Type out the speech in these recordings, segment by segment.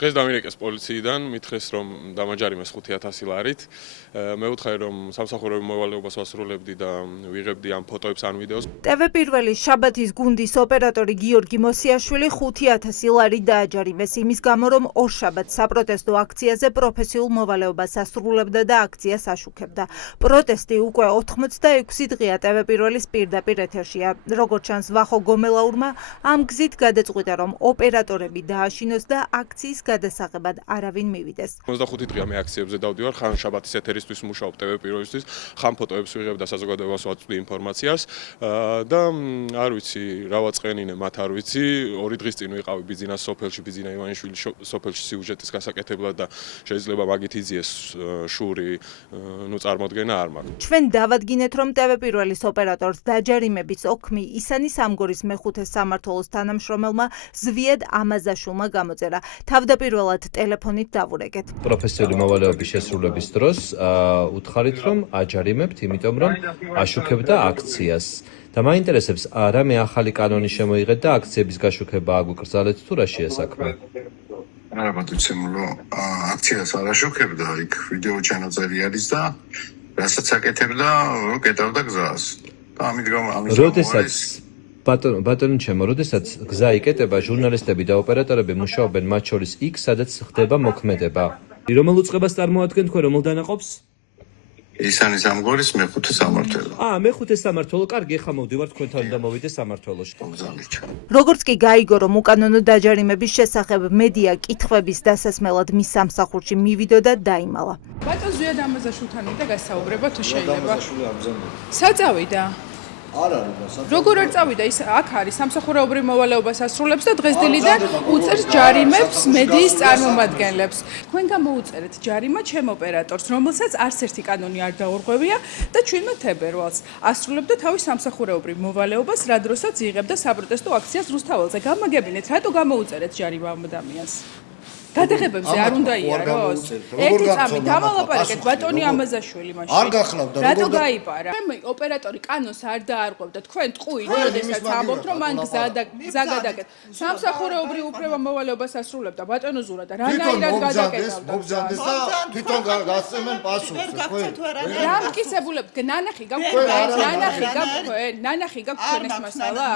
დღეს დამირეკეს პოლიციიდან, მითხრეს რომ დამაჯარიმეს 5,000 ლარით. მე ვუთხარი რომ სამსახურეობრივ მოვალეობას ვასრულებდი და ვიღებდი ამ ფოტოებს ან ვიდეოს. TV პირველი შაბათის გუნდის ოპერატორი გიორგი მოსიაშვილი 5,000 ლარი დააჯარიმეს იმის გამო რომ ორშაბათს საპროტესტო აქციაზე პროფესიულ მოვალეობას ასრულებდა და აქციას აშუქებდა. პროტესტი უკვე 86 დღეა TV პირველის პირდაპირ ეთერშია. როგორც ჩანს ვახო გომელაურმა ამ გზით გადაწყვიტა რომ ოპერატორები დააშინოს და აქციის გადასაღებად არავინ მივიდეს. 25 დღეა მე აქციებზე დავდივარ, ხან შაბათის ეთერისთვის მუშაობ TV პირველისთვის, ხან ფოტოებს ვიღებ და საზოგადოებას ვაწვდი ინფორმაციას და არ ვიცი რა ვაწყენინე მათ არ ვიცი, 2 დღის წინ ვიყავი ბიზნეს სოფელში, ბიზნა ივანიშვილი სოფელში სიუჟეტის გასაკეთებლად და შეიძლება მაგით იძიეს შური წარმოდგენა არ მაქვს. ჩვენ დავადგინეთ რომ TV პირველის ოპერატორს დაჯარიმების ოქმი ისანი სამგორის მეხუთე სამმართველოს თანამშრომელმა ზვიად ამაზაშულმა გამოწერა. თავდაპირველად ტელეფონით დავურეკეთ. პროფესიული მოვალეობის შესრულების დროს უთხარით რომ აჯარიმებთ, იმიტომ რომ აშუქებდა აქციას. და მაინტერესებს რა მე ახალი კანონი შემოიღეთ და აქციების გაშუქება აგვიკრძალეთ თუ რა შეა საქმე? არა ბატონო, აქციას არ აშუქებდა, იქ ვიდეო ჩანაწერი არის და რასაც აკეთებდა, კეტავდა გზას. და ამით როდესაც ბატონო ჩემო, როდესაც გზა იკეტება, ჟურნალისტები და ოპერატორები მუშაობენ მათ შორის იქ, სადაც ხდება მოქმედება. რომელ უწყებას წარმოადგენთ თქვენ, რომელ დანაყოფს? ისანი სამგორის მეხუთე სამმართველო. მეხუთე სამმართველო, კარგი, ეხლა მოვდივართ თქვენთან და მოვიდე სამმართველოში. როგორც კი გაიგო რომ უკანონო დაჯარიმების შესახებ მედია კითხვების დასასმელად მის სამსახურში მივიდოდა დაიმალა. ბატონ ზვიად ამაზაშულთან და გასაუბრება თუ შეიძლება. საწავიდა. არ არის როგორ არ წავიდა ის აქ არის სამსახურეობრივ მოვალეობას ასრულებს და დღესდილიდან უწერს ჯარიმებს მედიის წარმომადგენლებს. თქვენ გამოუწერეთ ჯარიმა ჩემ ოპერატორს, რომელსაც არც ერთი კანონი არ დაურღვევია და 17 თებერვალს ასრულებდა თავის სამსახურეობრივ მოვალეობას, რა დროსაც იღებდა საპროტესტო აქციას რუსთაველზე. გამაგებინეთ, რატო გამოუწერეთ ჯარიმა ამ ადამიანს? გადაღებებზე არ უნდა იაროს. ერთი წამი დავალაპარაკეთ ბატონი ამაზაშვილი მაშინ. არ გახლავდა რატო გაიპარა? ჩემი ოპერატორი კანონს არ დაარღვევდა. თქვენ ტყუით, როდესაც ამბობთ რომ მან გზა გადაკეთ. სამსახურეობრივ უფლება მოვალეობას ასრულებდა ბატონო ზურა და რანაირად გადაკეთდა. მობზანდეს და თვითონ გასცემენ პასუხს. რა მტკიცებულებთ? ნანახი გაქვთ? ნანახი გაქვთ ეს მასალა?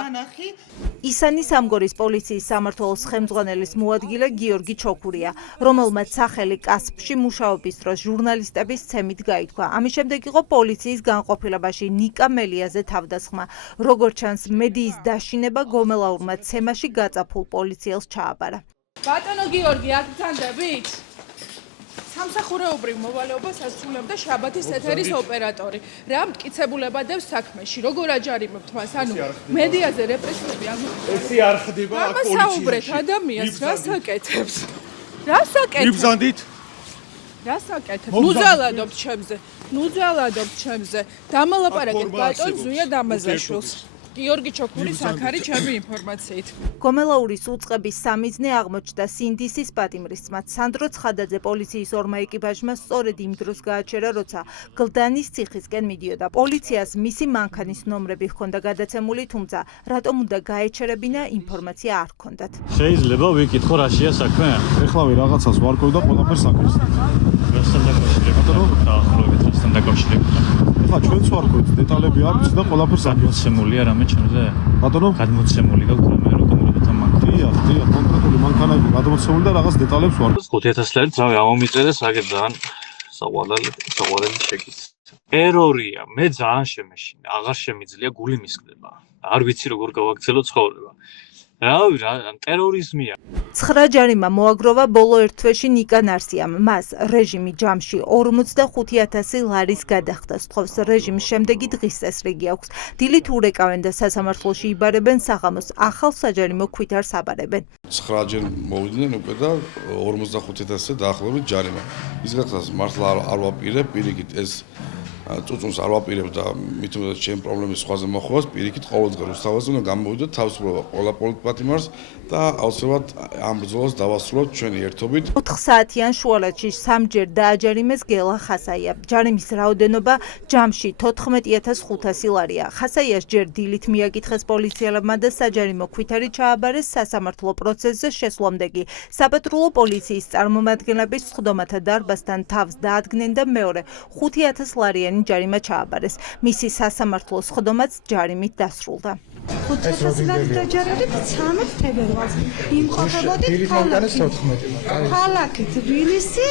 ისანი სამგორის პოლიციის სამმართველოს ხელმძღვანელის მოადგილე გიორგი ჩოქურია, რომელმაც სახელი კასპში მუშაობის დროს ჟურნალისტების ცემით გაითქვა. ამის შემდეგ იყო პოლიციის განყოფილებაში ნიკა მელიაზე თავდასხმა. როგორც ჩანს, მედიის დაშინება გომელაურმა ცემაში გაწაფულ პოლიციელს ჩააბარა. ბატონო გიორგი, აქ გძანდებით? სამსახურეობრივ მოვალეობას ასრულებდა შაბათის ეთერის ოპერატორი. რა მტკიცებულება დევს საქმეში? როგორ აჯარიმებთ მას? ანუ მედიაზე რეპრესიები ესი არ ხდება აქ პოლიციაში. ამასაუბრეთ ადამიანს, რას აკეთებს? რას აკეთებს? მიბზანდით? რას აკეთებს? ნუძალადობთ ჩემზე. ნუძალადობთ ჩემზე. დამალაპარაკეთ ბატონ ზვიად ამაზაშვილს. გიორგი ჩოქურის აქ არის ჩემი ინფორმაციით. გომელაურის უწყების სამიზნე აღმოჩნდა სინდისის პატიმრისცმად. სანდრო ცხადაძე პოლიციის ორმა ეკიპაჟმა სწორედ იმ დროს გააჩერა, როცა გლდანის ციხისკენ მიდიოდა. პოლიციას მისი მანქანის ნომრები ჰქონდა გადაცემული, თუმცა რატომ უნდა გაეჩერებინა, ინფორმაცია არ ჰქონდათ. შეიძლება ვიკითხო რა შეა საქმე? ეხლავე რაღაცას ვარქოვ და ყველაფერს აკეთებ. რასთან დაკავშირებით? დაახლოებით რასთან დაკავშირებით? ეხლა ჩვენც ვარქოვთ, დეტალები აქვს და ყველაფერს აკეთებ. გადმოცემულია რამე ჩემზე? ბატონო, გადმოცემული გაქვთ რამე როდესაც ამ მანქანა? დიახ, კონკრეტული მანქანები გადმოცემული და რაღაც დეტალებს ვარქოვ. 5,000 ლარით რავი ამომიწერეს, აგერ ძალიან საყვარელი შეკითხვა. ერორია, მე ძალიან შემეშინე, აღარ შემიძლია გული მისკდება. არ ვიცი როგორ გავაგრძელო ცხოვრება. რავი რა, ტერორიზმია. 9 ჯარიმა მოაგროვა ბოლო ერთ თვეში ნიკა ნარსიამ. მას რეჟიმი ჯამში 45,000 ლარის გადახდა სთხოვს. რეჟიმის შემდეგი დღის წესრიგი აქვს. დილით ურეკავენ და სასამართლოში იბარებენ, საღამოს ახალ საჯარიმო ქვითარს აბარებენ. 9 ჯერ მოვიდნენ უკვე და 45,000 დაახლოებით ჯარიმა. ის გახსნას მართლა არ ვაპირებ, პირიქით ეს წუწუნს არ ვაპირებ და მით უმეტეს ჩემ პრობლემის სხვაზე მოხვას, პირიქით ყოველდღე რუსთავაზე უნდა გამოვიდოთ თავისუფლება ყველა პოლიტპატიმარს და აუცილებლად ამ ბრძოლას დავასრულოთ ჩვენი ერთობით. 4 საათიან შუალედში 3ჯერ დააჯერიმეს გელა ხასაია. ჯარიმის რაოდენობა ჯამში 14500 ლარია. ხასაიას ჯერ დილით მიაკითხეს პოლიციელებმა და საჯარიმო ქვითარი ჩააბარეს სასამართლო პროცესზე შესვლამდე კი საპატრულო პოლიციის წარმომადგენლების სხდომათა დარბაზთან თავს დაადგნენ და მეორე 5000 ლარიანი ჯარიმა ჩააბარეს. მისი სასამართლო სხდომაც ჯარიმით დასრულდა. 5000 ლარი დაჯერებით 13 თებერვალს. იმყოფებოდით ქალაქი თბილისი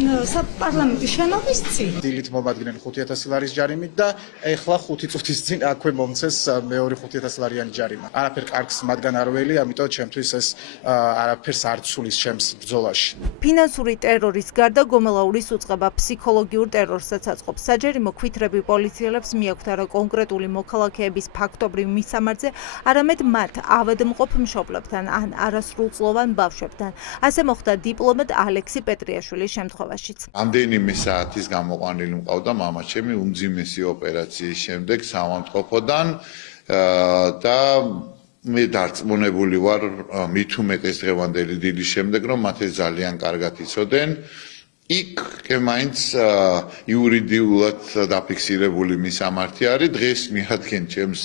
საპარლამენტის შენობის წინ. დილით მომადგენენ 5000 ლარის ჯარიმით და ეხლა 5 წუთის წინ აქვე მომცეს მეორე 5000 ლარიანი ჯარიმა. არაფერ კარგს მათგან არ ველი, ამიტომ ჩემთვის ეს არაფერს არ ცulis ჩემს ბრძოლაში. ფინანსური ტერორის გარდა გომელაურის უწყება ფსიქოლოგიურ ტერორსაც აწყობს. საჯარიმო ქვითრები პოლიციელებს მიაქვთ არა კონკრეტული მოქალაქეების ფაქტობრივ მისამართზე, არამედ მათ ავადმყოფ მშობლებთან ან არასრულწლოვან ბავშვებთან. ასე მოხდა დიპლომატ ალექსი პეტრიაშვილის შემთხვევაში. ამდენიმე საათის გამოყვანილი მყავდა მამაჩემი უმძიმესი ოპერაციის შემდეგ სამავთყოფოდან და მე დარწმუნებული ვარ მით უმეტეს დღევანდელი დილის შემდეგ რომ მათ ეს ძალიან კარგად იცოდნენ. იქ მაინც იურიდიულად დაფიქსირებული მისამართი არის. დღეს მიადგენ ჩემს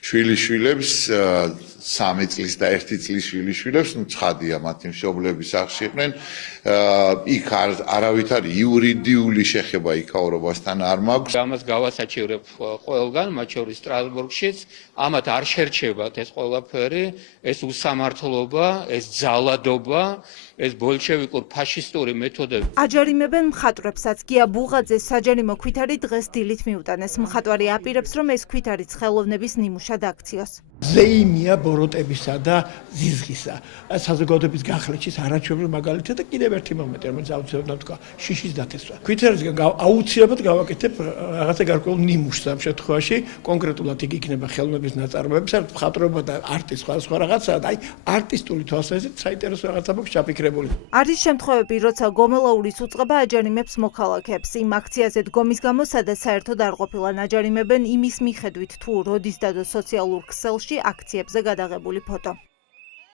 შვილიშვილებს 3 წლის და 1 წლის შვილიშვილებს, ნუ ცხადია მათი მშობლები სახლში იყვნენ. იქ არავით არ იურიდიული შეხება იქაურობასთან არ მაქვს. ამას გავასაჩივრებ ყველგან, მათ შორის სტრასბურგშიც. ამათ არ შერჩებათ ეს ყველაფერი, ეს უსამართლობა, ეს ძალადობა, ეს ბოლშევიკურ ფაშისტური მეთოდები. აჯარიმებენ მხატვრებსაც. გია ბუღაძეს საჯარიმო ქვითარი დღეს დილით მიუტანეს. მხატვარი აპირებს, რომ ეს ქვითარიც ხელოვნების ნიმუშად აქციოს. ზეიმია ბოროტებისა და ზიზღისა. საზოგადოების გახლეჩის არაჩვეულებრივ მაგალითად და კიდევ ერთი მომენტი, რომელიც აუცილებლად თქვა, შიშის დათესვა. ქვითარისგან აუცილებლად გავაკეთებ რაღაცა გარკვეულ ნიმუშს ამ შემთხვევაში, კონკრეტულად იქ იქნება ხელოვნების ნაწარმოები, საერთოდ მხატვრობა და არტის სხვა რაღაცა და აი არტისტული თვალსაზრისით საინტერესო რაღაცა მაქვს ჩაფიქრებული. არის შემთხვევები, როცა გომელაურის უწყება აჯარიმებს მოქალაქეებს. იმ აქციაზე დგომის გამო, სადაც საერთოდ არ ყოფილან აჯარიმებენ იმის მიხედვით, თუ როდის დადო სოციალურ ქსელში აქციებზე გადაღებული ფოტო.